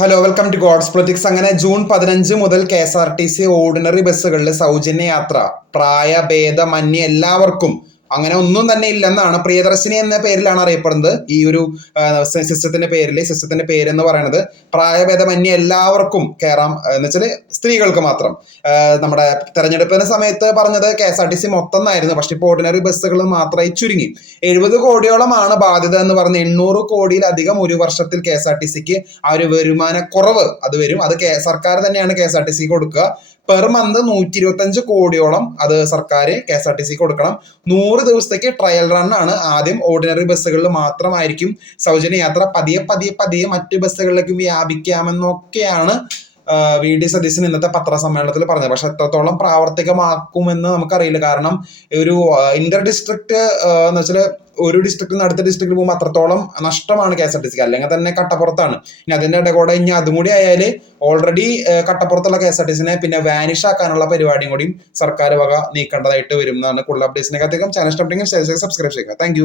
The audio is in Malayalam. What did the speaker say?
Hello welcome to god's politics. അങ്ങനെ ജൂൺ 15 മുതൽ KSRTC ഓർഡിനറി ബസ്സുകളിൽ സൗജന്യ യാത്ര പ്രായഭേദമന്യേ എല്ലാവർക്കും. അങ്ങനെ ഒന്നും തന്നെ ഇല്ലെന്നാണ്. പ്രിയദർശിനി എന്ന പേരിലാണ് അറിയപ്പെടുന്നത് ഈ ഒരു സിസ്റ്റത്തിന്റെ പേര് എന്ന് പറയുന്നത്. പ്രായഭേദമന്യേ എല്ലാവർക്കും കയറാം എന്ന് വെച്ചാൽ സ്ത്രീകൾക്ക് മാത്രം. നമ്മുടെ തെരഞ്ഞെടുപ്പിന് സമയത്ത് പറഞ്ഞത് KSRTC മൊത്തം എന്നായിരുന്നു. പക്ഷെ ഇപ്പോൾ ഓർഡിനറി ബസ്സുകൾ മാത്രമായി ചുരുങ്ങി. 70 കോടിയോളമാണ് ബാധ്യത എന്ന് പറഞ്ഞ് 800 കോടിയിലധികം ഒരു വർഷത്തിൽ KSRTCക്ക് ആ ഒരു വരുമാനക്കുറവ് അത് വരും. അത് സർക്കാർ തന്നെയാണ് KSRTC കൊടുക്കുക. പെർ മന്ത് 125 കോടിയോളം അത് സർക്കാർ KSRTC കൊടുക്കണം. 100 ദിവസത്തേക്ക് ട്രയൽ റൺ ആണ്. ആദ്യം ഓർഡിനറി ബസ്സുകളിൽ മാത്രമായിരിക്കും സൗജന്യ യാത്ര. പതിയെ മറ്റ് ബസ്സുകളിലേക്ക് വ്യാപിക്കാമെന്നൊക്കെയാണ് VD സതീശൻ ഇന്നത്തെ പത്രസമ്മേളനത്തിൽ പറഞ്ഞത്. പക്ഷെ എത്രത്തോളം പ്രാവർത്തികമാക്കുമെന്ന് നമുക്കറിയില്ല. കാരണം ഒരു ഇന്റർ ഡിസ്ട്രിക്ട് എന്ന് വെച്ചാൽ ഒരു ഡിസ്ട്രിക്റ്റിൽ നിന്ന് അടുത്ത ഡിസ്ട്രിക്റ്റിൽ പോകുമ്പോൾ അത്രത്തോളം നഷ്ടമാണ് KSRTC. അല്ലെങ്കിൽ തന്നെ കട്ടപ്പുറത്താണ്. ഇനി അതിന്റെ ഇടകൂടെ ഇനി അതും കൂടി ആയാൽ ഓൾറെഡി കട്ടപ്പുറത്തുള്ള KSRTCനെ പിന്നെ വാനിഷ് ആക്കാനുള്ള പരിപാടിയും കൂടിയും സർക്കാർ വക നീക്കേണ്ടതായിട്ട് വരും എന്നാണ്. കൂടുതൽ അപ്ഡേറ്റ്സിനെ ചാനൽ സബ്സ്ക്രൈബ് ചെയ്യുക. താങ്ക്